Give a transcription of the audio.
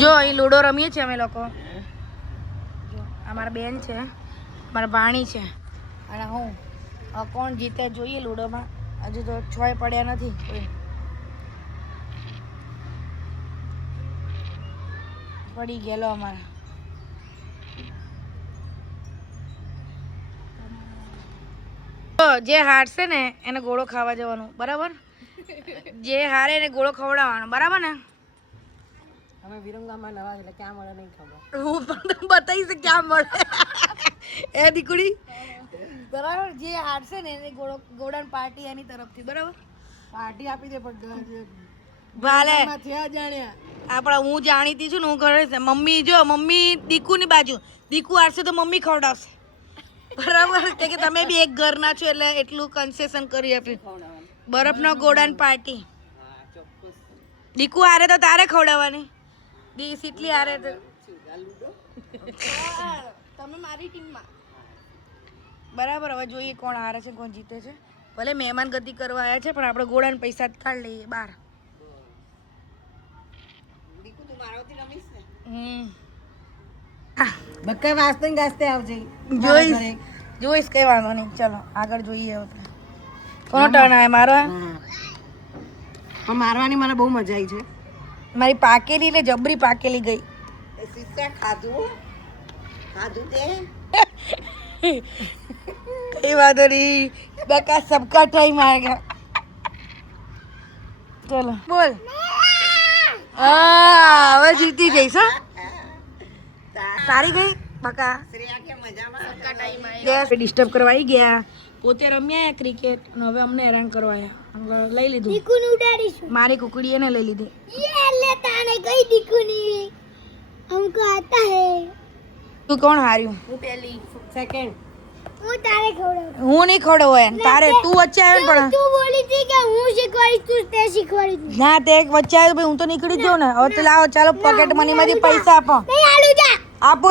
જો અહીં લૂડો રમીએ છીએ અમે લોકો. જો અમારા બેન છે, મારા ભાણી છે અને હું. કોણ જીતે જોઈએ લૂડોમાં. હજુ તો 6 પડ્યા નથી કોઈ. પડી ગયેલો અમારા. જે હારશે ને એને ગોળો ખાવા જવાનું, બરાબર? જે હારે એને ગોળો ખવડાવવાનો, બરાબર ને? અમે વિરંગામાં નવા એટલે ક્યાં મળે નહીં ખબર. હું પણ બતાવીશ ક્યાં મળે. એ દીકરી બરાબર, જે હારશે ને એને ગોળાની પાર્ટી એની તરફથી, બરાબર? પાર્ટી આપી દે પણ ભાલે થયા જાણ્યા આપણા હું જાણીતી છું ને, હું ઘરે છે. મમ્મી જો, મમ્મી દીકુની બાજુ. દીકુ હારશે તો મમ્મી ખવડાવશે, બરાબર? કે તમે બી એક ઘરના છો એટલે એટલું કન્સેશન કરી આપ્યું. બરફનો ગોળાની પાર્ટી. દીકુ હારે તો તારે ખવડાવવાની. સીટલી હારે તો તમે મારી ટીમમાં, બરાબર? હવે જોઈએ કોણ હારે છે કોણ જીતે છે. ભલે મહેમાન ગતિ કરવા આવ્યા છે પણ આપણે ગોળાના પૈસા કાઢી લઈએ બહાર. બક્કા વાસ્તે ગાસ્તે આવજે. જોઈશ કઈ વાંધો નહીં. ચલો આગળ જોઈએ. હવે કોનો ટર્ન આવે? મારો. પણ મારવાની મને બહુ મજા આવી છે. મારી પાકેલી એટલે જબરી પાકેલી ગઈ. ખાધું તે કઈ વાંધો નહીં. બકા સબકા ટાઈમ આયેગા. ચલો બોલ. હા હવે જીતી જઈશ. સારી ગઈ બકા. ડિસ્ટર્બ કરવા આવી ગયા. પોતે રમ્યા ક્રિકેટ અને હવે અમને હેરાન કરવા આવ્યા. લઈ લીધું. મારી કુકડી એને લઈ લીધી. તું કોણ હાર્યું? સેકન્ડ. હું નહીં ખવડાવું એમ. તારે તું વચ્ચે આવ્યો ને. પણ ના તે વચ્ચે આવ્યો, હું તો નીકળી જ જાઉં ને. હવે તો લાવો ચાલો પોકેટ મની માંથી પૈસા આપો. આપો.